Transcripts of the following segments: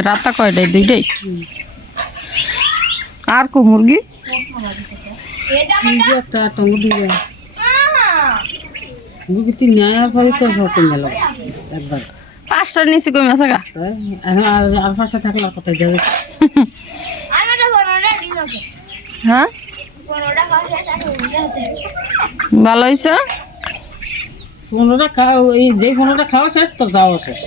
রাতা কয়টাই দুইটাই আর কো মুরগি? এই যে একটা টঙ্গ দিয়ে মুরগি তিন নেওয়ার পরে তো সব কমে গেল একবার। পাঁচটা নিচে কমে আছে গা তাই আর আর থাকলে আর কোথায় যাবে? হ্যাঁ? ভালো হয়েছে পনেরোটা খাও এই যে পনেরোটা খাওয়া শেষ তো যাওয়া শেষ।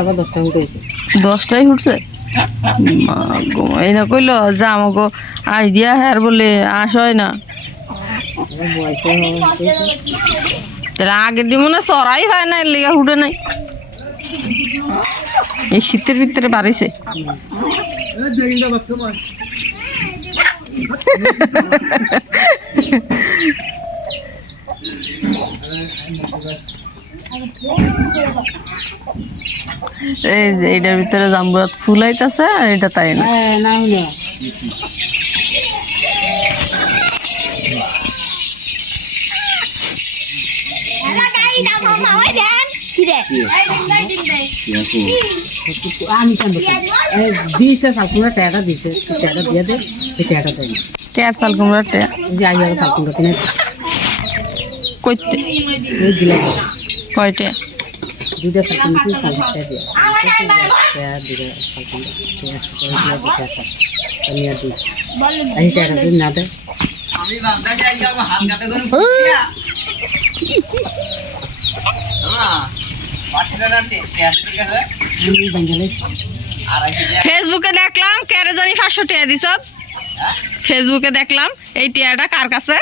আবার দশটা দশটাই উঠছে? এই না কইলো যে আমাকে আইডিয়া হ্যার বলে আস হয় না। তাহলে আগের দিন মনে হয় চড়াই হয় না এর লেগে উঠে নাই। এই শীতের ভিতরে বাড়িছে। এই যে এটার ভিতরে জাম্বুরাত ফুল আইতাছে, আর এটা তাই না? না হলে আমি কেন দিয়েছে সালকুমড়া ট্যাটা দিয়েছে ট্যাটা দিয়ে দে এই ট্যাটা দেয়। কেয়ার সাল কুমড়ার টে যে আই আর সালকুমড়া কিনে কইতে ওই দিলে কয়টে? দুইটা সালকুমড়া কিনে সালকুমড়া দিয়ে। ট্যাটা দুইটা সালকুমড়া ট্যাটা দিয়ে। দিতে আমি আর দিই এই ট্যাটা দিন না দে। আমি বাঙ্গালে ফেসবুকে দেখলাম কেরে জানি পাঁচশো টিয়া দিছ। ফেসবুকে দেখলাম এই টিয়াটা কার কাছে?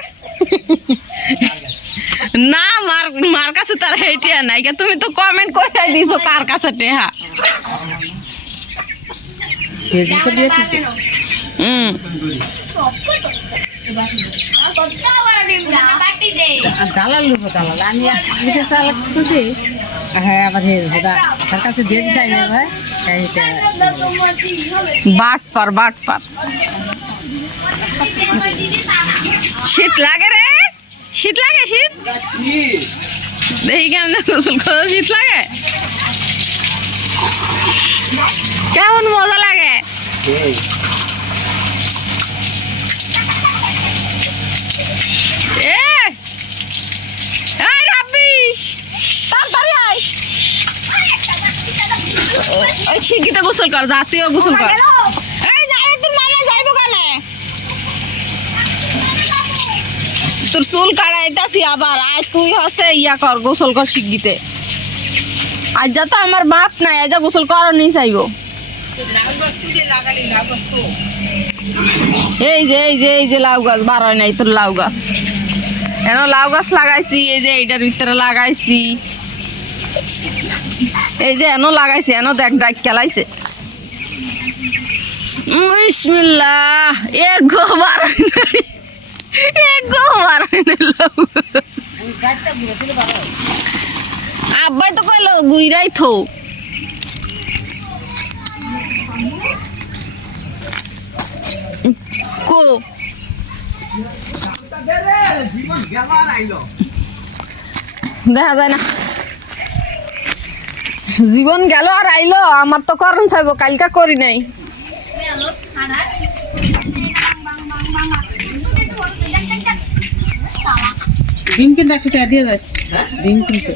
না মার মার কাছে তার এই টিয়া নাই। কে তুমি তো কমেন্ট করে দিছো কার কাছে টেহা ফেসবুকে দিয়েছিস হুম দালাল দালাল। আমি খুশি হ্যাঁ আবার হে দাদা তার কাছে দিয়ে দিছে আমি ভাই এইটা বাট পার বাট পার শীত লাগে রে শীত লাগে শীত দেখি কেমন গোসল করো শীত লাগে কেমন মজা লাগে এ এই রাব্বি তাড়াতাড়ি আয় ওই শিগগিতে গোসল কর যা তুইও গোসল কর। এই যাই তোর মামা যাইবো কানে? তোর চুল কাটাইতাছি আবার আয় তুই হসে ইয়া কর গোসল কর শিগগিতে। আজ যা তো আমার বাপ নাই আজ গোসল কর নি চাইব। এই যে এই যে এই যে লাউ গাছ বার হয় নাই তোর লাউ গাছ। এন লাউ গাছ লাগাইছি এই যে এইটার ভিতরে লাগাইছি। এই যে এনো লাগাইছে, এনো দেখ ডাক খেলাইছে। আব্বাই তো কইলো, গুইরাই থো। দেখা যায় না। জীবন গেল আর আইলো আমার তো করণ চাইব কালকা করি নাই। ডিম কিনতে একশো টাকা দিয়ে যাস ডিম কিনতে।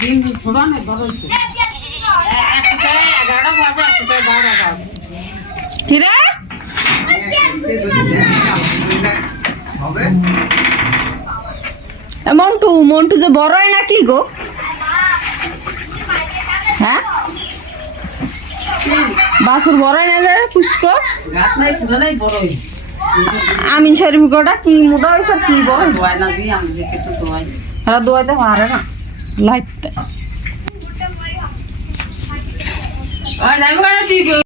ডিম ছোড়া না বড় একটু একশো টাকা এগারোটা পাবো একশো টাকা বারোটা পাবো কিরে? মন্টু মন্টু যে বড় হয় নাকি গো? হ্যাঁ? বাসুর বড় না যে পুষ্ক গাছ নাই ছোট নাই বড় আমিন শরীফ গোটা কি মোটা হয়েছে কি বড়? দোয়াই না দিয়ে আমাদের একটু দোয়াই দোয়াইতে পারে না যাইব তুই